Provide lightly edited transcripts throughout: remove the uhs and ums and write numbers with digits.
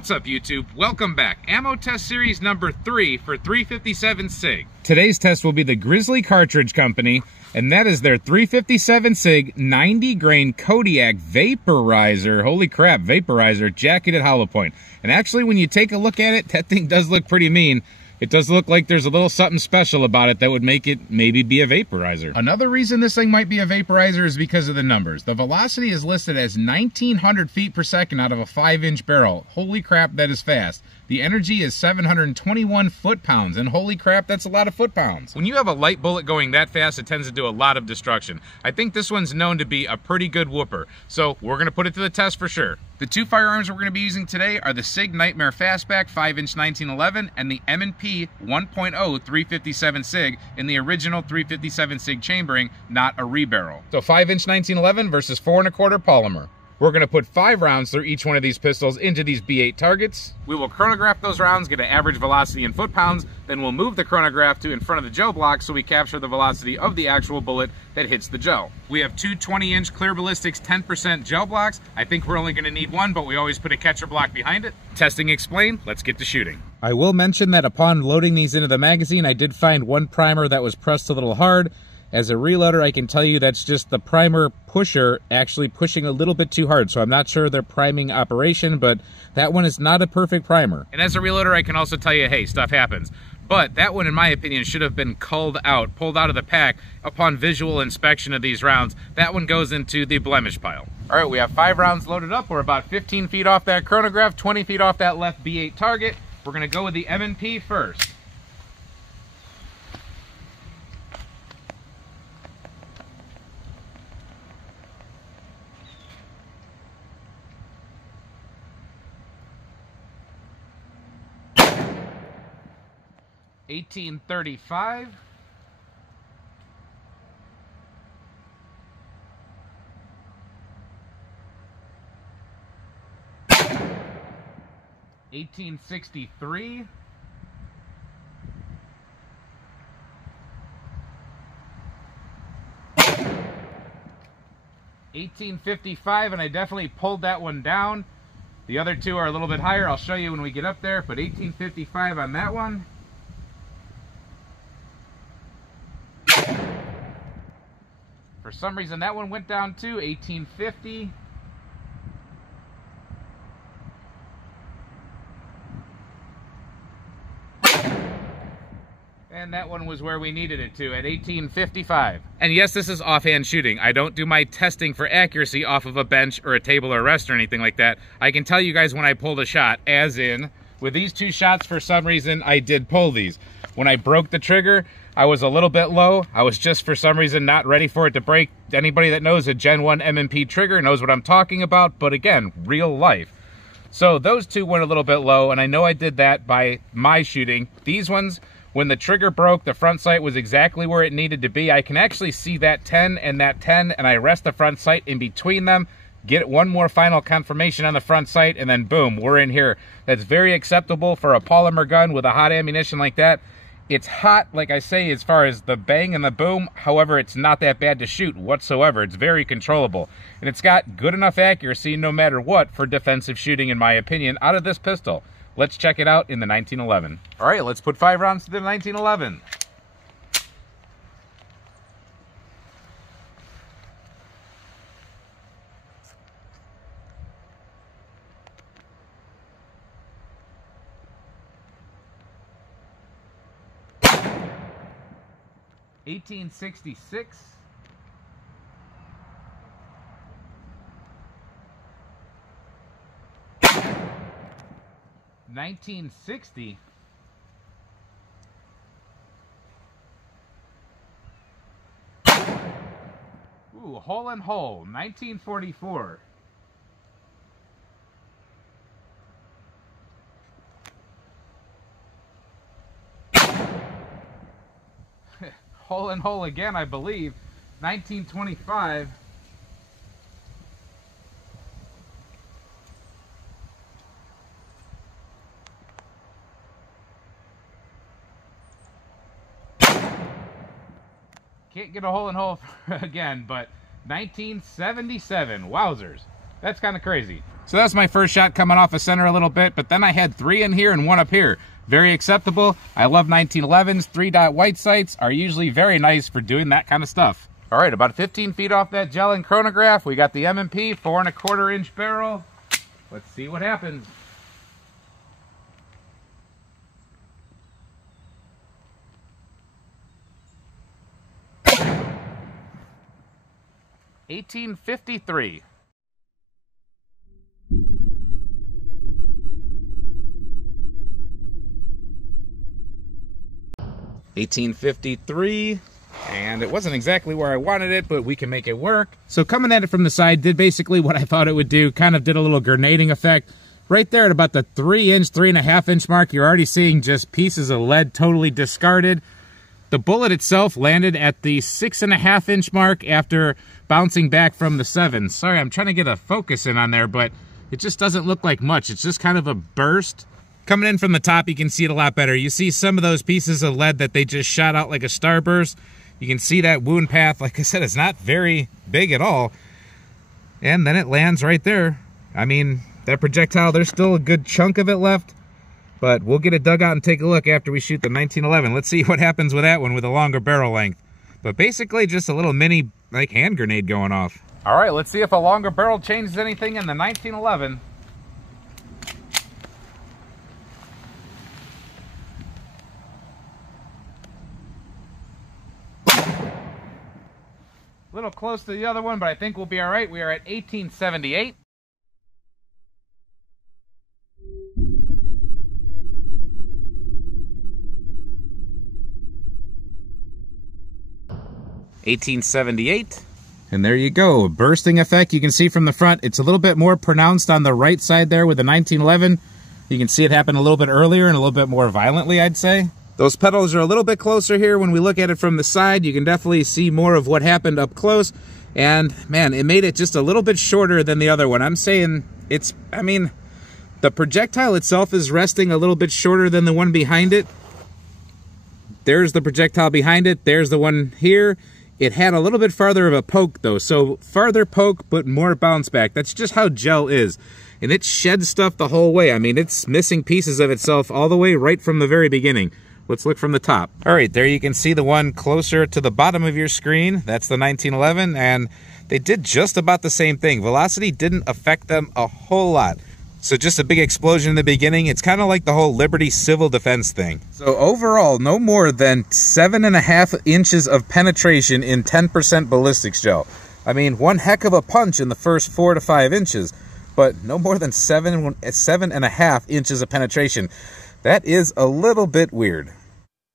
What's up, YouTube? Welcome back. Ammo Test Series number 3 for 357 SIG. Today's test will be the Grizzly Cartridge Company, and that is their 357 SIG 90 grain Kodiak Vaporizer. Holy crap, Vaporizer, jacketed hollow point. And actually, when you take a look at it, that thing does look pretty mean. It does look like there's a little something special about it that would make it maybe be a vaporizer. Another reason this thing might be a vaporizer is because of the numbers. The velocity is listed as 1,900 feet per second out of a 5-inch barrel. Holy crap, that is fast. The energy is 721 foot-pounds, and holy crap, that's a lot of foot-pounds. When you have a light bullet going that fast, it tends to do a lot of destruction. I think this one's known to be a pretty good whooper, so we're gonna put it to the test for sure. The two firearms we're gonna be using today are the Sig Nightmare Fastback 5-inch 1911 and the M&P 1.0 357 SIG in the original 357 SIG chambering, not a rebarrel. So 5-inch 1911 versus 4 1/4 polymer. We're gonna put 5 rounds through each one of these pistols into these B8 targets. We will chronograph those rounds, get an average velocity in foot-pounds, then we'll move the chronograph to in front of the gel block so we capture the velocity of the actual bullet that hits the gel. We have two 20-inch clear ballistics 10% gel blocks. I think we're only gonna need one, but we always put a catcher block behind it. Testing explained, let's get to shooting. I will mention that upon loading these into the magazine, I did find one primer that was pressed a little hard. As a reloader, I can tell you that's just the primer pusher actually pushing a little bit too hard, so I'm not sure their priming operation, but that one is not a perfect primer. And as a reloader, I can also tell you, hey, stuff happens. But that one, in my opinion, should have been culled out, pulled out of the pack upon visual inspection of these rounds. That one goes into the blemish pile. All right, we have 5 rounds loaded up. We're about 15 feet off that chronograph, 20 feet off that left B8 target. We're gonna go with the M&P first. $18.35. $18.63. $18.55, and I definitely pulled that one down. The other two are a little bit higher. I'll show you when we get up there, but $18.55 on that one. For some reason, that one went down too, $18.50. And that one was where we needed it to, at $18.55. And yes, this is offhand shooting. I don't do my testing for accuracy off of a bench or a table or rest or anything like that. I can tell you guys when I pulled a shot, as in, with these two shots, for some reason, I did pull these. When I broke the trigger, I was a little bit low. I was just, for some reason, not ready for it to break. Anybody that knows a Gen 1 M&P trigger knows what I'm talking about, but again, real life. So those two went a little bit low, and I know I did that by my shooting. These ones, when the trigger broke, the front sight was exactly where it needed to be. I can actually see that 10 and that 10, and I rest the front sight in between them, get one more final confirmation on the front sight, and then boom, we're in here. That's very acceptable for a polymer gun with a hot ammunition like that. It's hot, like I say, as far as the bang and the boom. However, it's not that bad to shoot whatsoever. It's very controllable. And it's got good enough accuracy no matter what for defensive shooting, in my opinion, out of this pistol. Let's check it out in the 1911. All right, let's put 5 rounds to the 1911. $18.66. $19.60. Ooh, hole and hole. $19.44. Hole and hole again, I believe. $19.25. Can't get a hole in hole again, but 1977. Wowzers. That's kind of crazy. So that's my first shot coming off of center a little bit, but then I had 3 in here and 1 up here. Very acceptable. I love 1911s. 3-dot white sights are usually very nice for doing that kind of stuff. All right, about 15 feet off that gel and chronograph, we got the M&P 4 1/4 inch barrel. Let's see what happens. $18.53. $18.53, and it wasn't exactly where I wanted it, but we can make it work. So coming at it from the side did basically what I thought it would do, kind of did a little grenading effect. Right there at about the 3-inch, 3.5-inch mark, you're already seeing just pieces of lead totally discarded. The bullet itself landed at the 6.5-inch mark after bouncing back from the 7. Sorry, I'm trying to get a focus in on there, but it just doesn't look like much. It's just kind of a burst. Coming in from the top, you can see it a lot better. You see some of those pieces of lead that they just shot out like a starburst. You can see that wound path. Like I said, it's not very big at all. And then it lands right there. I mean, that projectile, there's still a good chunk of it left. But we'll get it dug out and take a look after we shoot the 1911. Let's see what happens with that one with a longer barrel length. But basically just a little mini like hand grenade going off. All right, let's see if a longer barrel changes anything in the 1911. A little close to the other one, but I think we'll be all right. We are at 1878. $18.78, and there you go. Bursting effect you can see from the front. It's a little bit more pronounced on the right side there with the 1911. You can see it happen a little bit earlier and a little bit more violently, I'd say. Those petals are a little bit closer here. When we look at it from the side, you can definitely see more of what happened up close. And man, it made it just a little bit shorter than the other one. I'm saying it's, I mean, the projectile itself is resting a little bit shorter than the one behind it. There's the projectile behind it. There's the one here. It had a little bit farther of a poke though. So farther poke, but more bounce back. That's just how gel is. And it sheds stuff the whole way. I mean, it's missing pieces of itself all the way right from the very beginning. Let's look from the top. All right, there you can see the one closer to the bottom of your screen. That's the 1911, and they did just about the same thing. Velocity didn't affect them a whole lot. So just a big explosion in the beginning. It's kind of like the whole Liberty civil defense thing. So overall, no more than 7.5 inches of penetration in 10% ballistics gel. I mean, one heck of a punch in the first 4 to 5 inches, but no more than 7.5 inches of penetration. That is a little bit weird.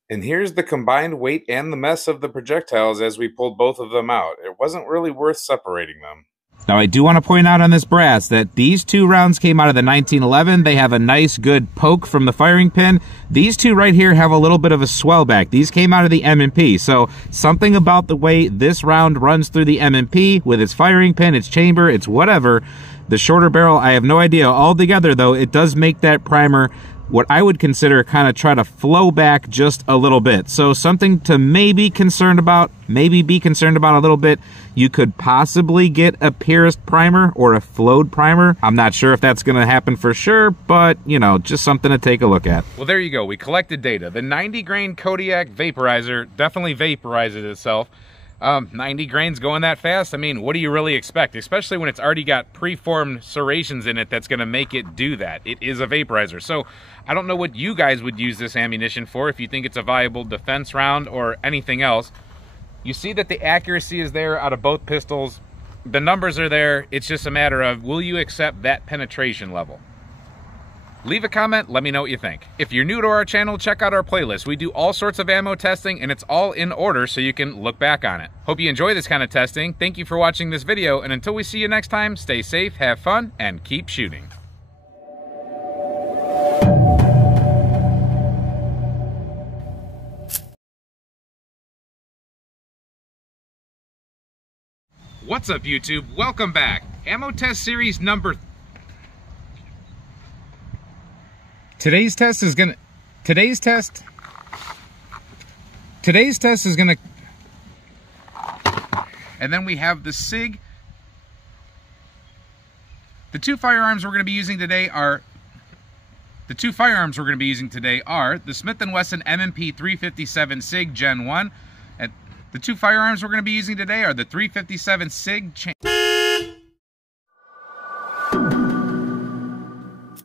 And here's the combined weight and the mess of the projectiles as we pulled both of them out. It wasn't really worth separating them. Now I do want to point out on this brass that these 2 rounds came out of the 1911. They have a nice good poke from the firing pin. These 2 right here have a little bit of a swell back. These came out of the M&P. So something about the way this round runs through the M&P with its firing pin, its chamber, its whatever. The shorter barrel, I have no idea. Altogether though, it does make that primer what I would consider kind of try to flow back just a little bit. So something to maybe be concerned about a little bit. You could possibly get a pierced primer or a flowed primer. I'm not sure if that's going to happen for sure, but you know, just something to take a look at. Well, there you go. We collected data. The 90 grain Kodiak vaporizer definitely vaporizes itself. 90 grains going that fast, I mean, what do you really expect? Especially when it's already got preformed serrations in it that's going to make it do that. It is a vaporizer. So I don't know what you guys would use this ammunition for, if you think it's a viable defense round or anything else. You see that the accuracy is there out of both pistols. The numbers are there. It's just a matter of, will you accept that penetration level? Leave a comment, let me know what you think. If you're new to our channel, check out our playlist. We do all sorts of ammo testing, and it's all in order so you can look back on it. Hope you enjoy this kind of testing. Thank you for watching this video, and until we see you next time, stay safe, have fun, and keep shooting. What's up, YouTube? Welcome back. Ammo Test Series number... Today's test is gonna and then we have the Sig, The two firearms we're going to be using today are the Smith & Wesson M&P 357 SIG Gen 1, and the two firearms we're going to be using today are the 357 SIG